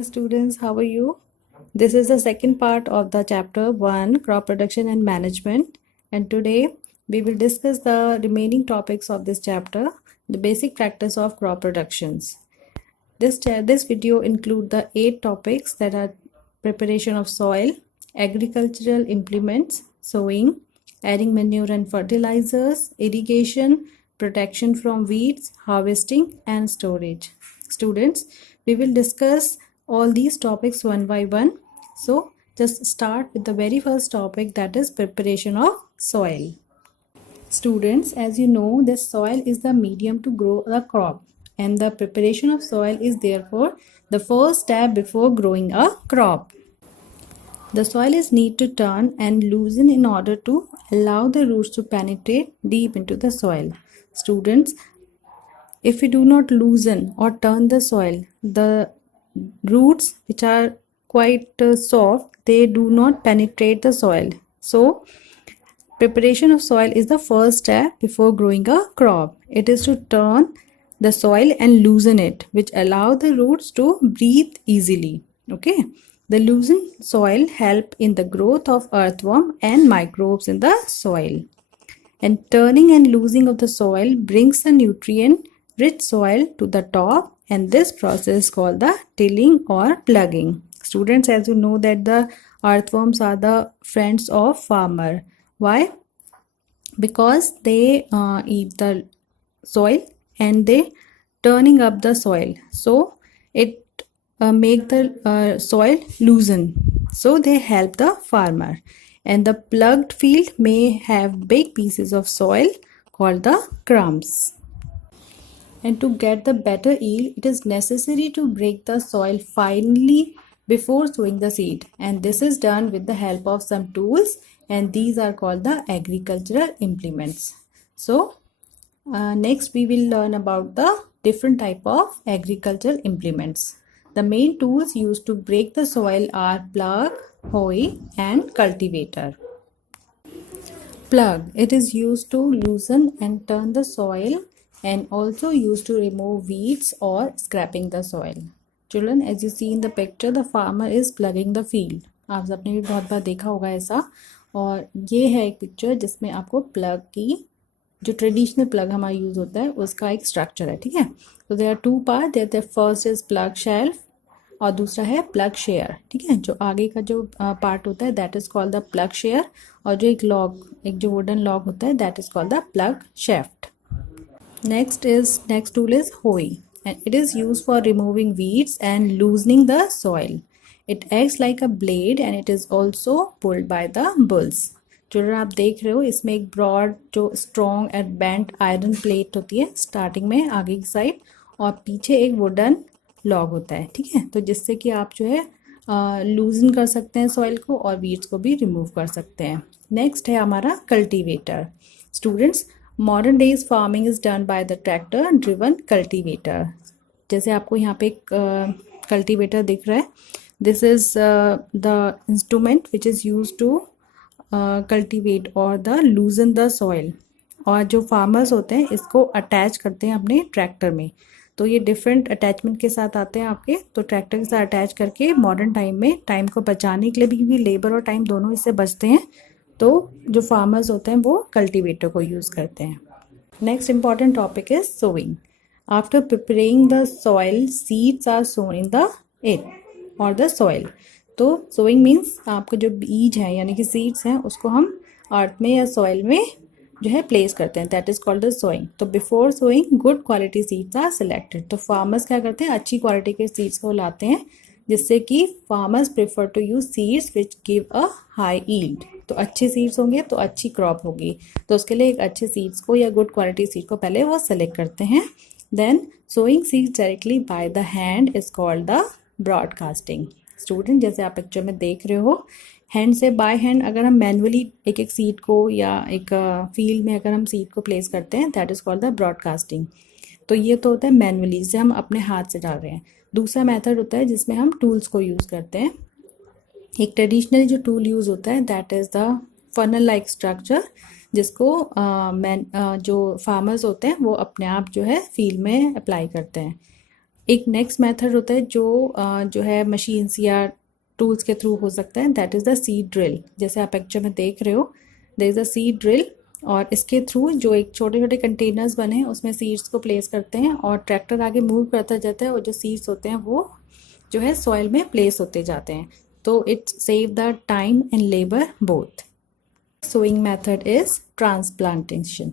Hi students, how are you? This is the second part of the chapter 1, crop production and management, and today we will discuss the remaining topics of this chapter, the basic practice of crop productions. This video include the 8 topics that are preparation of soil, agricultural implements, sowing, adding manure and fertilizers, irrigation, protection from weeds, harvesting and storage. Students, we will discuss all these topics one by one. So just start with the very first topic, that is preparation of soil. Students, as you know, the soil is the medium to grow the crop, and the preparation of soil is therefore the first step before growing a crop. The soil is need to turn and loosen in order to allow the roots to penetrate deep into the soil. Students, if we do not loosen or turn the soil, the roots which are quite soft, they do not penetrate the soil. So preparation of soil is the first step before growing a crop. It is to turn the soil and loosen it, which allow the roots to breathe easily. Okay. The loosened soil help in the growth of earthworm and microbes in the soil. And turning and loosening of the soil brings the nutrient rich soil to the top, and this process is called the tilling or plugging. Students, as you know that the earthworms are the friends of farmer. Why? Because they eat the soil and they turning up the soil, so it make the soil loosen, so they help the farmer. And the plugged field may have big pieces of soil called the crumbs. And to get the better yield, it is necessary to break the soil finely before sowing the seed, and this is done with the help of some tools, and these are called the agricultural implements. So next we will learn about the different type of agricultural implements. The main tools used to break the soil are plug, hoe and cultivator. Plug, it is used to loosen and turn the soil, and also used to remove weeds or scraping the soil. Children, as you see in the picture, the farmer is plugging the field. आप सबने भी बहुत बार देखा होगा ऐसा, और ये है एक पिक्चर जिसमें आपको प्लग की, जो ट्रेडिशनल प्लग हमारा यूज़ होता है उसका एक स्ट्रक्चर है. ठीक है, तो there are two part, there first is plug shelf और दूसरा है प्लग शेयर. ठीक है, जो आगे का जो पार्ट होता है that is called the plug share, और जो एक जो वुडन लॉग होता है that is called the plug shaft. Next tool is hoe, and it is used for removing weeds and loosening the soil. It acts like a blade and it is also pulled by the bulls. जो आप देख रहे हो इसमें एक broad जो strong and bent iron plate होती है स्टार्टिंग में आगे की साइड, और पीछे एक वुडन लॉग होता है. ठीक है, तो जिससे कि आप जो है लूजन कर सकते हैं सॉइल को और वीड्स को भी रिमूव कर सकते हैं. नेक्स्ट है हमारा cultivator. Students, modern days farming is done by the tractor driven cultivator. जैसे आपको यहाँ पे एक कल्टीवेटर दिख रहा है, this is the instrument which is use to cultivate और द लूजन द सॉइल. और जो फार्मर्स होते हैं इसको अटैच करते हैं अपने ट्रैक्टर में. तो ये डिफरेंट अटैचमेंट के साथ आते हैं आपके, तो ट्रैक्टर के साथ अटैच करके मॉडर्न टाइम में टाइम को बचाने के लिए भी लेबर और टाइम दोनों इससे बचते हैं, तो जो फार्मर्स होते हैं वो कल्टीवेटर को यूज़ करते हैं. Next important topic is sowing. After preparing the soil, seeds are sown in the it और द सॉइल. तो सोइंग मीन्स आपके जो बीज है यानी कि सीड्स हैं उसको हम अर्थ में या सॉइल में जो है प्लेस करते हैं, that is called the sowing. तो before sowing good quality seeds are selected. तो फार्मर्स क्या करते हैं, अच्छी क्वालिटी के सीड्स को लाते हैं, जिससे कि farmers prefer to use seeds which give a high yield. तो अच्छे सीड्स होंगे तो अच्छी क्रॉप होगी, तो उसके लिए एक अच्छे सीड्स को या गुड क्वालिटी सीड को पहले वो सेलेक्ट करते हैं. Then sowing seeds directly by the hand is called the broadcasting. Student, जैसे आप पिक्चर में देख रहे हो, हैंड से बाय हैंड अगर हम मैनुअली एक एक सीड को या एक फील्ड में अगर हम सीड को प्लेस करते हैं that is called the broadcasting. तो ये तो होता है मैनुअली, जिसे हम अपने हाथ से डाल रहे हैं. दूसरा मेथड होता है जिसमें हम टूल्स को यूज़ करते हैं. एक ट्रेडिशनली जो टूल यूज़ होता है that is the funnel like structure, जिसको जो फार्मर्स होते हैं वो अपने आप जो है फील्ड में अप्लाई करते हैं. एक नेक्स्ट मेथड होता है जो है मशीन्स या टूल्स के थ्रू हो सकता है, that is the seed drill. जैसे आप पिक्चर में देख रहे हो, there is a seed drill, और इसके थ्रू जो एक छोटे छोटे कंटेनर्स बने हैं उसमें सीड्स को प्लेस करते हैं और ट्रैक्टर आगे मूव करता जाता है और जो सीड्स होते हैं वो जो है सॉइल में प्लेस होते जाते हैं। तो it save the time and labour both. Sowing method is transplantation.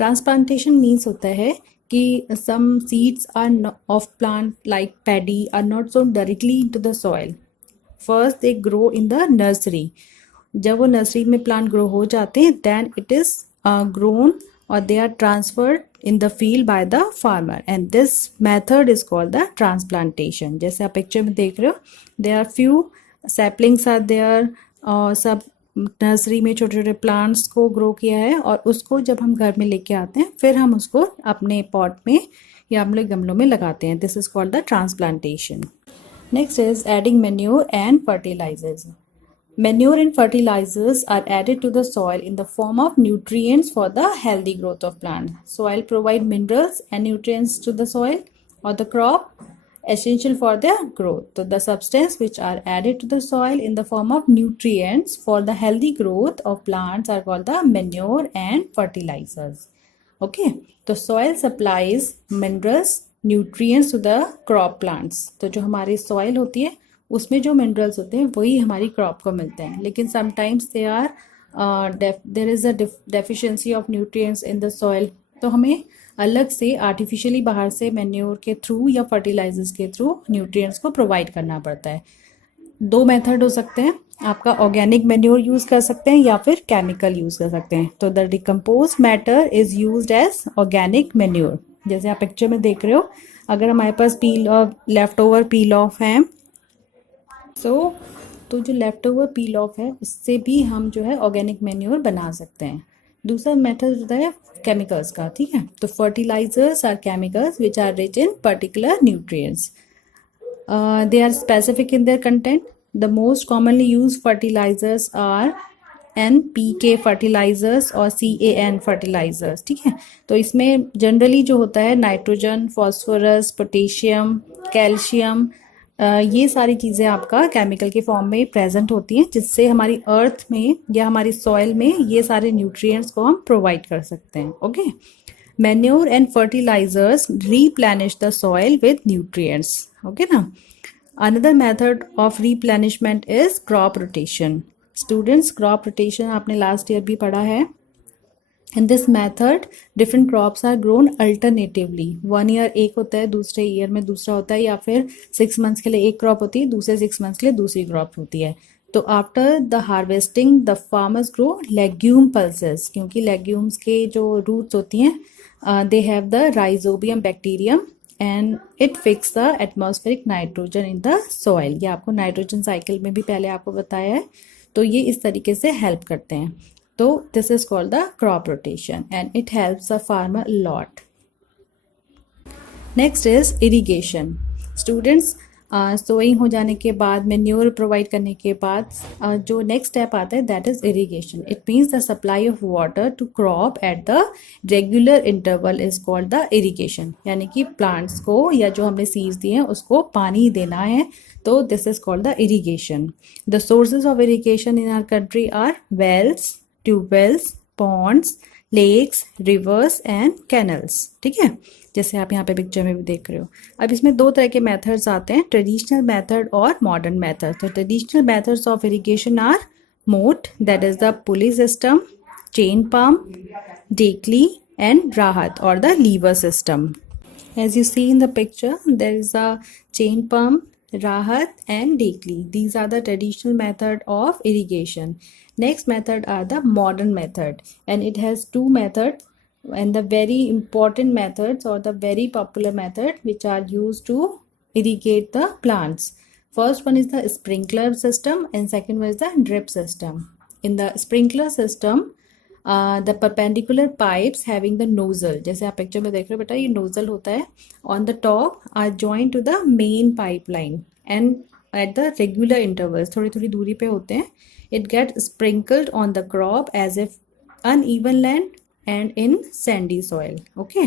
Transplantation means होता है कि some seeds are of plant like paddy are not sown directly into the soil. First they grow in the nursery. जब वो nursery में plant grow हो जाते हैं then it is grown or they are transferred in the field by the farmer, and this method is called the transplantation. जैसे आप picture में देख रहे हो, there are few saplings are there और सब नर्सरी में छोटे छोटे प्लांट्स को ग्रो किया है और उसको जब हम घर में लेके आते हैं फिर हम उसको अपने पॉट में या अपने गमलों में लगाते हैं। This is called the transplantation. Next is adding manure and fertilizers. Manure and fertilizers are added to the soil in the form of nutrients for the healthy growth of plant. Soil provide minerals and nutrients to the soil or the crop essential for their growth. So the substance which are added to the soil in the form of nutrients for the healthy growth of plants are called the manure and fertilizers. Okay, तो soil supplies minerals, nutrients to the crop plants. तो जो हमारी soil होती है उसमें जो minerals होते हैं वही हमारी क्रॉप को मिलते हैं, लेकिन sometimes there is a deficiency of nutrients in the soil, तो हमें अलग से आर्टिफिशियली बाहर से मैन्योर के थ्रू या फर्टिलाइजर्स के थ्रू न्यूट्रिएंट्स को प्रोवाइड करना पड़ता है। दो मेथड हो सकते हैं, आपका ऑर्गेनिक मैन्योर यूज़ कर सकते हैं या फिर केमिकल यूज़ कर सकते हैं। तो the decompose matter is used as organic manure. जैसे आप पिक्चर में देख रहे हो, अगर हमारे पास लेफ्ट ओवर पील ऑफ है तो जो लेफ्ट ओवर पील ऑफ है उससे भी हम जो है ऑर्गेनिक मैन्योर बना सकते हैं। दूसरा मेथड होता है केमिकल्स का, ठीक है। तो fertilizers are chemicals which are rich in particular nutrients, they are specific in their content. The most commonly use fertilizers are NPK fertilizers और CAN फर्टिलाइजर्स, ठीक है। तो इसमें जनरली जो होता है नाइट्रोजन, फॉस्फोरस, पोटेशियम, कैल्शियम, ये सारी चीज़ें आपका केमिकल के फॉर्म में प्रेजेंट होती हैं, जिससे हमारी अर्थ में या हमारी सॉइल में ये सारे न्यूट्रिएंट्स को हम प्रोवाइड कर सकते हैं। Okay, manure and fertilisers replenish the soil with nutrients. Okay ना। Another method of replenishment is crop rotation. Students, crop rotation आपने लास्ट ईयर भी पढ़ा है। In this method, different crops are grown alternatively. 1 year एक होता है, दूसरे year में दूसरा होता है, या फिर 6 months के लिए एक क्रॉप होती है, दूसरे 6 months के लिए दूसरी क्रॉप होती है। तो after the harvesting the farmers grow legume pulses, क्योंकि लेग्यूम्स के जो रूट्स होती हैं they have the rhizobium bacterium and it fix the atmospheric nitrogen in the soil. ये आपको नाइट्रोजन साइकिल में भी पहले आपको बताया है, तो ये इस तरीके से हेल्प करते हैं। तो this is called the crop rotation and it helps the farmer lot. Next is irrigation. Students, sowing हो जाने के बाद, मैन्योर प्रोवाइड करने के बाद जो नेक्स्ट स्टेप आता है that is irrigation. It means the supply of water to crop at the regular interval is called the irrigation. यानी कि प्लांट्स को या जो हमने सीड्स दिए हैं उसको पानी देना है, तो this is called the irrigation. The sources of irrigation in our country are wells, tubewells, ponds, lakes, rivers and canals, ठीक है, जैसे आप यहाँ पे पिक्चर में भी देख रहे हो। अब इसमें दो तरह के मेथड्स आते हैं, ट्रेडिशनल मेथड और मॉडर्न मेथड। तो traditional methods of irrigation are mot, that is the pulley system, chain pump, dhekli and rahat और the lever system. As you see in the picture, there is a chain pump, rahat and dekli. These are the traditional method of irrigation. Next method are the modern method, and it has two methods, and the very important methods or the very popular method which are used to irrigate the plants. First one is the sprinkler system and second one is the drip system. In the sprinkler system, the perpendicular pipes having the nozzle, जैसे आप picture में देख रहे हो बेटा, ये nozzle होता है, on the top are joint to the main pipeline and at the regular intervals, थोड़ी थोड़ी दूरी पे होते हैं। It get sprinkled on the crop as if uneven land and in sandy soil. Okay,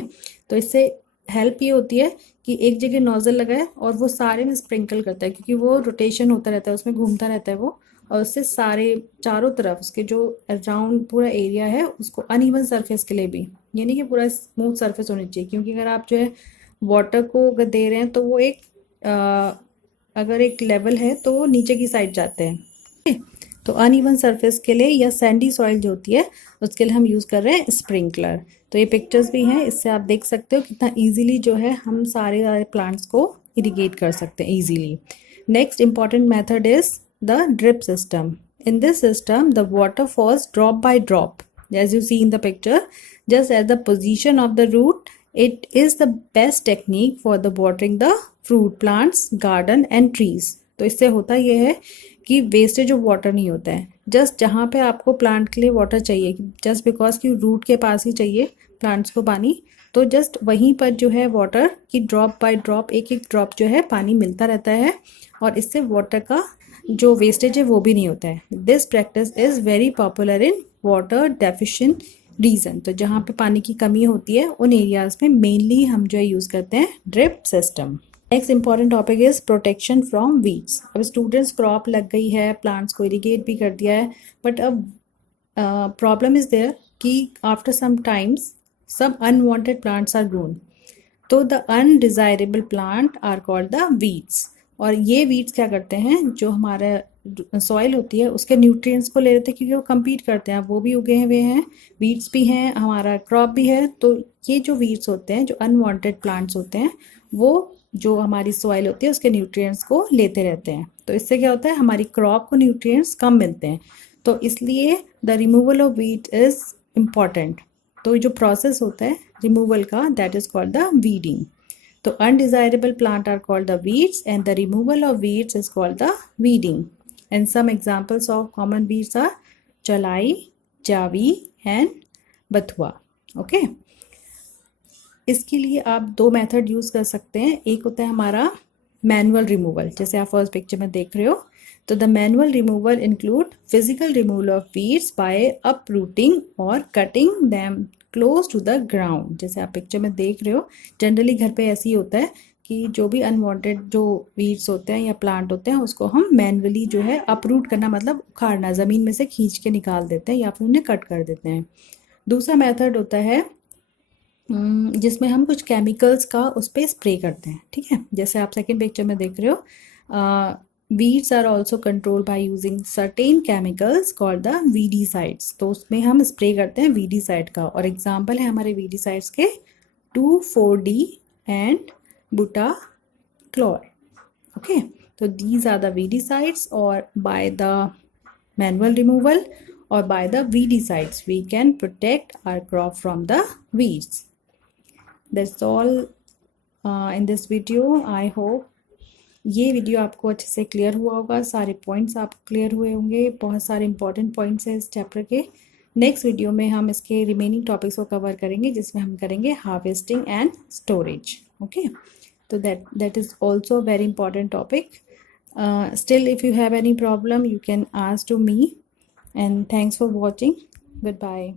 तो इससे हेल्प ये होती है कि एक जगह नोजल लगाए और वो सारे में स्प्रिंकल करता है, क्योंकि वो रोटेशन होता रहता है, उसमें घूमता रहता है वो, और उससे सारे चारों तरफ उसके जो अराउंड पूरा एरिया है उसको अनइवन सरफेस के लिए भी, ये नहीं कि पूरा स्मूथ सरफेस होनी चाहिए, क्योंकि अगर आप जो है वाटर को अगर दे रहे हैं तो वो एक अगर एक लेवल है तो वो नीचे की साइड जाते हैं। तो अनइवन सरफेस के लिए या सैंडी सॉइल जो होती है उसके लिए हम यूज़ कर रहे हैं स्प्रिंकलर। तो ये पिक्चर्स भी हैं, इससे आप देख सकते हो कितना इजीली जो है हम सारे प्लांट्स को इरिगेट कर सकते हैं easily. Next important method is the drip system. In this system, the water falls drop by drop, as you see in the picture, just at the position of the root. It is the best technique for the watering the fruit plants, garden and trees. तो इससे होता ये है कि wastage of water नहीं होता है। Just जहाँ पे आपको प्लांट के लिए वाटर चाहिए, जस्ट बिकॉज कि रूट के पास ही चाहिए प्लांट्स को पानी, तो जस्ट वहीं पर जो है वाटर की ड्रॉप बाय ड्रॉप, एक एक ड्रॉप जो है पानी मिलता रहता है, और इससे वाटर का जो वेस्टेज है वो भी नहीं होता है। This practice is very popular in water deficient region. तो जहाँ पे पानी की कमी होती है उन एरियाज में मेनली हम जो है यूज़ करते हैं drip system. Next important topic is protection from weeds. अब स्टूडेंट्स क्रॉप लग गई है, प्लांट्स को इरिगेट भी कर दिया है, बट अब प्रॉब्लम इज देयर कि after some times some unwanted plants are grown. तो the undesirable plant are called the weeds. और ये weeds क्या करते हैं, जो हमारा सॉइल होती है उसके न्यूट्रिएंट्स को ले लेते हैं, क्योंकि वो compete करते हैं। वो भी उगे हुए हैं, weeds भी हैं, हमारा क्रॉप भी है। तो ये जो weeds होते हैं, जो unwanted plants होते हैं, वो जो हमारी सॉइल होती है उसके न्यूट्रिएंट्स को लेते रहते हैं। तो इससे क्या होता है, हमारी क्रॉप को न्यूट्रिएंट्स कम मिलते हैं। तो इसलिए the removal of weed is important. तो जो प्रोसेस होता है रिमूवल का, that is called the weeding. तो undesirable plant are called the weeds and the removal of weeds is called the weeding. And some examples of common weeds are chalai, javi and bathua. Okay, इसके लिए आप दो method use कर सकते हैं। एक होता है हमारा मैनुअल रिमूवल, जैसे आप फर्स्ट पिक्चर में देख रहे हो। तो the manual removal include physical removal of weeds by uprooting और cutting them close to the ground, जैसे आप पिक्चर में देख रहे हो। जनरली घर पे ऐसे ही होता है कि जो भी अनवांटेड जो वीड्स होते हैं या प्लांट होते हैं उसको हम मैनुअली जो है अपरूट करना, मतलब उखाड़ना, ज़मीन में से खींच के निकाल देते हैं या फिर उन्हें कट कर देते हैं। दूसरा मेथड होता है जिसमें हम कुछ केमिकल्स का उस पर स्प्रे करते हैं। ठीक है, जैसे आप सेकेंड पिक्चर में देख रहे हो। Weeds are also control by using certain chemicals called the weedicides. तो उसमें हम स्प्रे करते हैं वीडीसाइड का, और एग्जांपल है हमारे वीडीसाइड्स के 2,4-D एंड बुटाक्लोर। ओके, तो दीज आर द वीडीसाइड्स, और by the manual removal or by the weedicides we can protect our crop from the weeds. That's all in this video. I hope ये video आपको अच्छे से clear हुआ होगा, सारे points आपको क्लियर हुए होंगे। बहुत सारे इंपॉर्टेंट पॉइंट्स हैं इस चैप्टर के। नेक्स्ट वीडियो में हम इसके रिमेनिंग टॉपिक्स को कवर करेंगे, जिसमें हम करेंगे हार्वेस्टिंग एंड स्टोरेज। ओके, तो that is also a very important topic. Still, if you have any problem, you can ask to me. And thanks for watching. Goodbye.